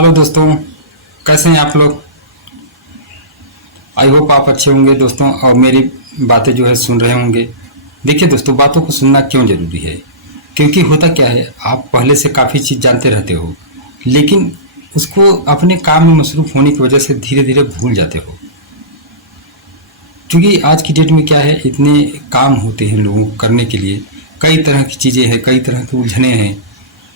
Hello दोस्तों, कैसे हैं आप लोग। आई होप आप अच्छे होंगे दोस्तों और मेरी बातें जो है सुन रहे होंगे। देखिए दोस्तों, बातों को सुनना क्यों ज़रूरी है, क्योंकि होता क्या है, आप पहले से काफ़ी चीज़ जानते रहते हो, लेकिन उसको अपने काम में मसरूफ़ होने की वजह से धीरे धीरे भूल जाते हो। क्योंकि आज की डेट में क्या है, इतने काम होते हैं लोगों को करने के लिए, कई तरह की चीज़ें हैं, कई तरह की उलझने हैं,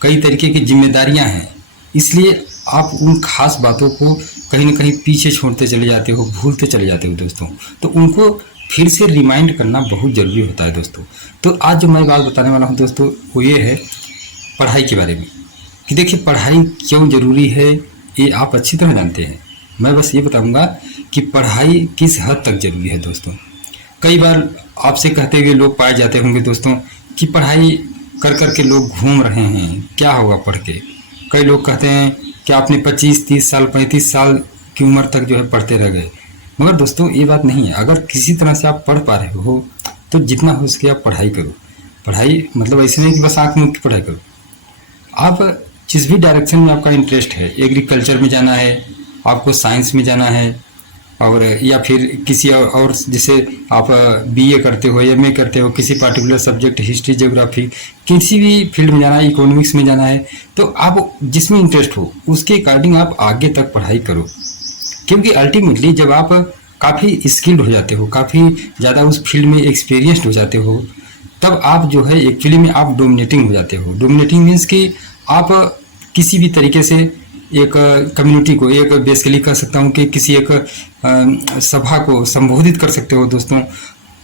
कई तरीके की जिम्मेदारियां हैं। इसलिए आप उन खास बातों को कहीं ना कहीं पीछे छोड़ते चले जाते हो, भूलते चले जाते हो दोस्तों। तो उनको फिर से रिमाइंड करना बहुत ज़रूरी होता है दोस्तों। तो आज जो मैं बात बताने वाला हूँ दोस्तों, वो ये है पढ़ाई के बारे में, कि देखिए पढ़ाई क्यों ज़रूरी है, ये आप अच्छी तरह जानते हैं। मैं बस ये बताऊंगा कि पढ़ाई किस हद तक ज़रूरी है दोस्तों। कई बार आपसे कहते हुए लोग पाए जाते होंगे दोस्तों कि पढ़ाई कर कर के लोग घूम रहे हैं, क्या होगा पढ़ के। कई लोग कहते हैं कि आपने 25-30 साल 35 साल की उम्र तक जो है पढ़ते रह गए। मगर दोस्तों ये बात नहीं है। अगर किसी तरह से आप पढ़ पा रहे हो तो जितना हो सके आप पढ़ाई करो। पढ़ाई मतलब ऐसे नहीं कि बस आँख मूंद की पढ़ाई करो। आप जिस भी डायरेक्शन में आपका इंटरेस्ट है, एग्रीकल्चर में जाना है, आपको साइंस में जाना है, और या फिर किसी और जैसे आप बीए करते हो, एमए करते हो, किसी पार्टिकुलर सब्जेक्ट हिस्ट्री ज्योग्राफी किसी भी फील्ड में जाना है, इकोनॉमिक्स में जाना है, तो आप जिसमें इंटरेस्ट हो उसके अकॉर्डिंग आप आगे तक पढ़ाई करो। क्योंकि अल्टीमेटली जब आप काफ़ी स्किल्ड हो जाते हो, काफ़ी ज़्यादा उस फील्ड में एक्सपीरियंस्ड हो जाते हो, तब आप जो है एक्चुअली में आप डोमिनेटिंग हो जाते हो। डोमिनेटिंग मीन्स कि आप किसी भी तरीके से एक कम्युनिटी को, एक बेसिकली कह सकता हूँ कि किसी एक सभा को संबोधित कर सकते हो दोस्तों।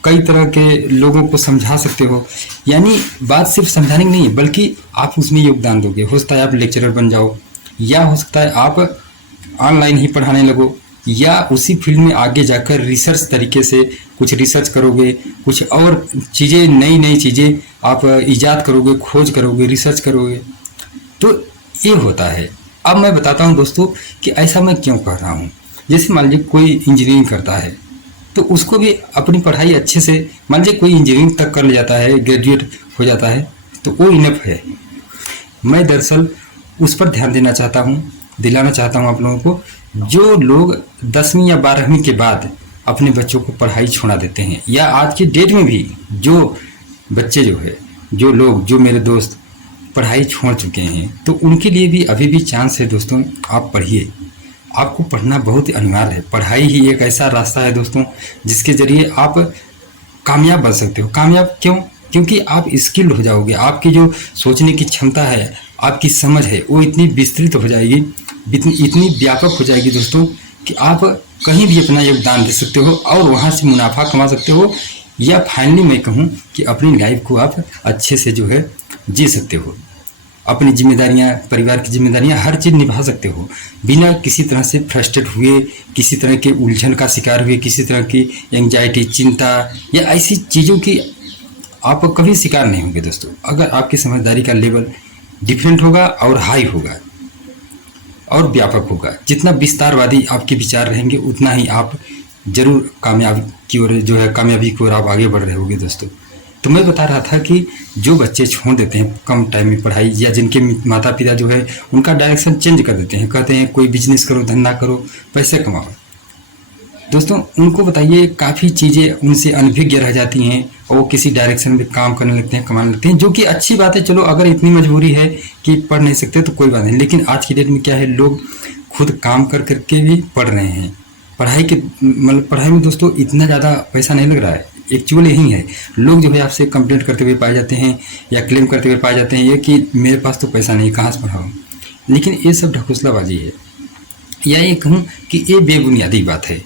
कई तरह के लोगों को समझा सकते हो। यानी बात सिर्फ समझाने की नहीं है, बल्कि आप उसमें योगदान दोगे। हो सकता है आप लेक्चरर बन जाओ, या हो सकता है आप ऑनलाइन ही पढ़ाने लगो, या उसी फील्ड में आगे जाकर रिसर्च तरीके से कुछ रिसर्च करोगे, कुछ और चीज़ें, नई नई चीज़ें आप इजाद करोगे, खोज करोगे, रिसर्च करोगे। तो ये होता है। अब मैं बताता हूँ दोस्तों कि ऐसा मैं क्यों कह रहा हूँ। जैसे मान लीजिए कोई इंजीनियरिंग करता है, तो उसको भी अपनी पढ़ाई अच्छे से, मान लीजिए कोई इंजीनियरिंग तक कर ले जाता है, ग्रेजुएट हो जाता है, तो वो इनफ है। मैं दरअसल उस पर ध्यान देना चाहता हूँ, दिलाना चाहता हूँ आप लोगों को, जो लोग 10वीं या 12वीं के बाद अपने बच्चों को पढ़ाई छोड़ा देते हैं, या आज की डेट में भी जो बच्चे जो है, जो लोग, जो मेरे दोस्त पढ़ाई छोड़ चुके हैं, तो उनके लिए भी अभी भी चांस है दोस्तों। आप पढ़िए, आपको पढ़ना बहुत ही अनिवार्य है। पढ़ाई ही एक ऐसा रास्ता है दोस्तों जिसके ज़रिए आप कामयाब बन सकते हो। कामयाब क्यों? क्योंकि आप स्किल्ड हो जाओगे। आपकी जो सोचने की क्षमता है, आपकी समझ है, वो इतनी विस्तृत हो जाएगी, इतनी व्यापक हो जाएगी दोस्तों, कि आप कहीं भी अपना योगदान दे सकते हो और वहाँ से मुनाफा कमा सकते हो। या फाइनली मैं कहूँ कि अपनी लाइफ को आप अच्छे से जो है जी सकते हो। अपनी जिम्मेदारियां, परिवार की जिम्मेदारियां, हर चीज़ निभा सकते हो बिना किसी तरह से फ्रस्ट्रेट हुए, किसी तरह के उलझन का शिकार हुए, किसी तरह की एंजाइटी, चिंता या ऐसी चीज़ों की आप कभी शिकार नहीं होंगे दोस्तों। अगर आपकी समझदारी का लेवल डिफरेंट होगा और हाई होगा और व्यापक होगा। जितना विस्तारवादी आपके विचार रहेंगे, उतना ही आप जरूर कामयाबी की ओर, जो है कामयाबी की ओर आप आगे बढ़ रहे होंगे दोस्तों। तो मैं बता रहा था कि जो बच्चे छोड़ देते हैं कम टाइम में पढ़ाई, या जिनके माता पिता जो है उनका डायरेक्शन चेंज कर देते हैं, कहते हैं कोई बिजनेस करो, धंधा करो, पैसे कमाओ, दोस्तों उनको बताइए काफ़ी चीज़ें उनसे अनभिज्ञ रह जाती हैं और वो किसी डायरेक्शन में काम करने लगते हैं, कमाने लगते हैं, जो कि अच्छी बात है। चलो, अगर इतनी मजबूरी है कि पढ़ नहीं सकते तो कोई बात नहीं। लेकिन आज की डेट में क्या है, लोग खुद काम कर करके भी पढ़ रहे हैं। पढ़ाई के मतलब पढ़ाई में दोस्तों इतना ज़्यादा पैसा नहीं लग रहा है। एक्चुअल यही है, लोग जो है आपसे कंप्लेंट करते हुए पाए जाते हैं या क्लेम करते हुए पाए जाते हैं ये कि मेरे पास तो पैसा नहीं, कहाँ से पढ़ाऊँ। लेकिन ये सब ढकोसलाबाजी है, या ये कहूँ कि ये बेबुनियादी बात है।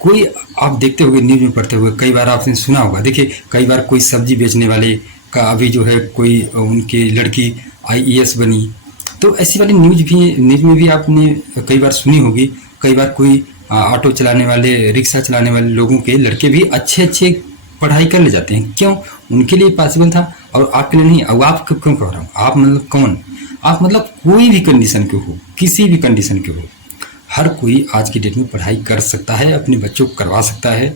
कोई आप देखते होंगे, न्यूज़ में पढ़ते हुए, कई बार आपने सुना होगा। देखिए कई बार कोई सब्जी बेचने वाले का अभी जो है कोई उनकी लड़की आईएएस बनी, तो ऐसी वाली न्यूज़ में भी आपने कई बार सुनी होगी। कई बार कोई ऑटो चलाने वाले, रिक्शा चलाने वाले लोगों के लड़के भी अच्छे अच्छे पढ़ाई कर ले जाते हैं। क्यों? उनके लिए पॉसिबल था और आपके लिए नहीं। अब आप क्यों कह रहा हूँ, आप मतलब कौन? आप मतलब कोई भी कंडीशन के हो, किसी भी कंडीशन के हो, हर कोई आज की डेट में पढ़ाई कर सकता है, अपने बच्चों को करवा सकता है।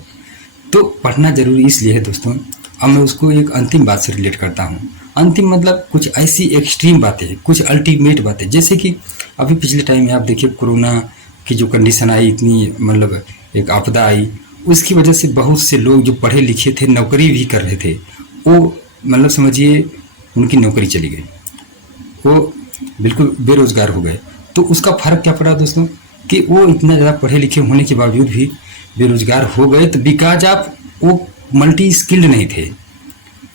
तो पढ़ना जरूरी इसलिए है दोस्तों। अब मैं उसको एक अंतिम बात से रिलेट करता हूँ। अंतिम मतलब कुछ ऐसी एक्सट्रीम बातें हैं, कुछ अल्टीमेट बातें, जैसे कि अभी पिछले टाइम में आप देखिए कोरोना की जो कंडीशन आई, इतनी मतलब एक आपदा आई, उसकी वजह से बहुत से लोग जो पढ़े लिखे थे, नौकरी भी कर रहे थे, वो मतलब समझिए उनकी नौकरी चली गई, वो बिल्कुल बेरोजगार हो गए। तो उसका फ़र्क क्या पड़ा दोस्तों, कि वो इतना ज़्यादा पढ़े लिखे होने के बावजूद भी बेरोजगार हो गए, तो बिकॉज आप वो मल्टी स्किल्ड नहीं थे।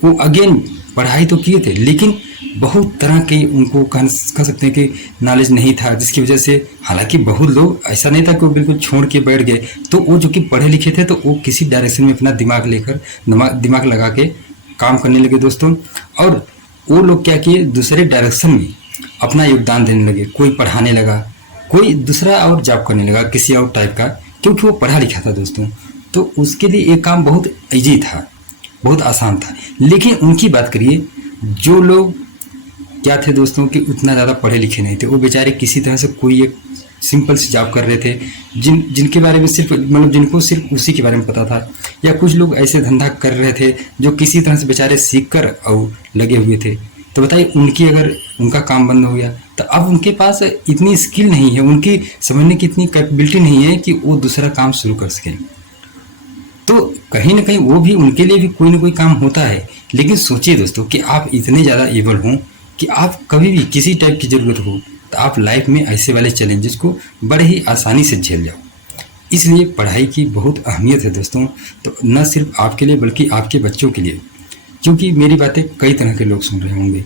वो अगेन पढ़ाई तो किए थे, लेकिन बहुत तरह के उनको कह सकते हैं कि नॉलेज नहीं था, जिसकी वजह से हालांकि बहुत लोग ऐसा नहीं था कि वो बिल्कुल छोड़ के बैठ गए, तो वो जो कि पढ़े लिखे थे तो वो किसी डायरेक्शन में अपना दिमाग लेकर दिमाग लगा के काम करने लगे दोस्तों। और वो लोग क्या किए, दूसरे डायरेक्शन में अपना योगदान देने लगे, कोई पढ़ाने लगा, कोई दूसरा और जॉब करने लगा किसी और टाइप का, क्योंकि वो पढ़ा लिखा था दोस्तों। तो उसके लिए ये काम बहुत ईजी था, बहुत आसान था। लेकिन उनकी बात करिए, जो लोग क्या थे दोस्तों कि उतना ज़्यादा पढ़े लिखे नहीं थे, वो बेचारे किसी तरह से कोई एक सिंपल सी जॉब कर रहे थे, जिनके बारे में सिर्फ मतलब जिनको सिर्फ उसी के बारे में पता था, या कुछ लोग ऐसे धंधा कर रहे थे जो किसी तरह से बेचारे सीख कर और लगे हुए थे। तो बताइए, उनकी अगर उनका काम बंद हो गया, तो अब उनके पास इतनी स्किल नहीं है, उनकी समझने की इतनी कैपेबिलिटी नहीं है कि वो दूसरा काम शुरू कर सकें। तो कहीं ना कहीं वो भी, उनके लिए भी कोई ना कोई काम होता है। लेकिन सोचिए दोस्तों कि आप इतने ज़्यादा एबल हों कि आप कभी भी किसी टाइप की ज़रूरत हो तो आप लाइफ में ऐसे वाले चैलेंजेस को बड़े ही आसानी से झेल जाओ। इसलिए पढ़ाई की बहुत अहमियत है दोस्तों, तो न सिर्फ आपके लिए बल्कि आपके बच्चों के लिए। क्योंकि मेरी बातें कई तरह के लोग सुन रहे होंगे,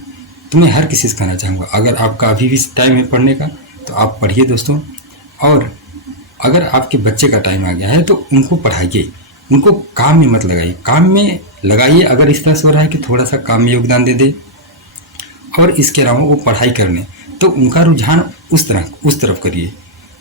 तो मैं हर किसी से कहना चाहूँगा, अगर आपका अभी भी टाइम है पढ़ने का तो आप पढ़िए दोस्तों। और अगर आपके बच्चे का टाइम आ गया है तो उनको पढ़ाइए, उनको काम में मत लगाइए, काम में लगाइए अगर इस तरह से हो रहा है कि थोड़ा सा काम में योगदान दे दे, और इसके अलावा वो पढ़ाई करने, तो उनका रुझान उस तरफ करिए,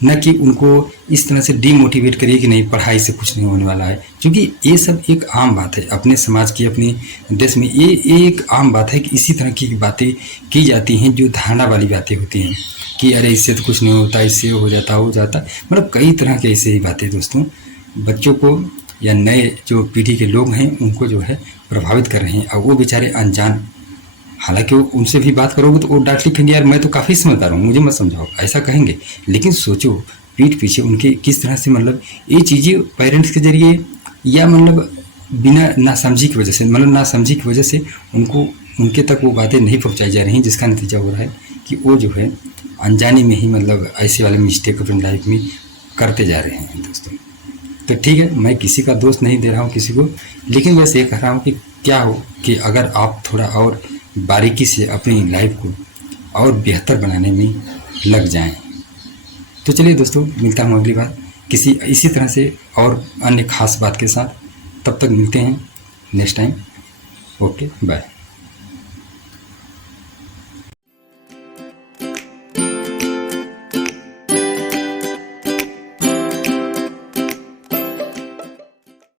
न कि उनको इस तरह से डीमोटिवेट करिए कि नहीं पढ़ाई से कुछ नहीं होने वाला है। क्योंकि ये सब एक आम बात है अपने समाज की, अपने देश में ये एक आम बात है कि इसी तरह की बातें की जाती हैं, जो धारणा वाली बातें होती हैं कि अरे इससे तो कुछ नहीं होता, इससे हो जाता, मतलब कई तरह के ऐसे ही बातें दोस्तों बच्चों को या नए जो पीढ़ी के लोग हैं उनको जो है प्रभावित कर रहे हैं। और वो बेचारे अनजान, हालांकि वो उनसे भी बात करोगे तो वो डांट लिखेंगे, यार मैं तो काफ़ी समझदार हूँ, मुझे मत समझाओ, ऐसा कहेंगे। लेकिन सोचो पीठ पीछे उनके किस तरह से मतलब ये चीज़ें पेरेंट्स के जरिए या मतलब बिना नासमझी की वजह से, मतलब नासमझी की वजह से उनको उनके तक वो बातें नहीं पहुँचाई जा रही हैं, जिसका नतीजा हो रहा है कि वो जो है अनजाने में ही मतलब ऐसे वाले मिस्टेक अपनी लाइफ में करते जा रहे हैं दोस्तों। तो ठीक है, मैं किसी का दोस्त नहीं दे रहा हूँ किसी को, लेकिन बस ये कह रहा हूँ कि क्या हो कि अगर आप थोड़ा और बारीकी से अपनी लाइफ को और बेहतर बनाने में लग जाएं। तो चलिए दोस्तों, मिलता हूँ अगली बार किसी इसी तरह से और अन्य खास बात के साथ। तब तक मिलते हैं नेक्स्ट टाइम। Okay, bye.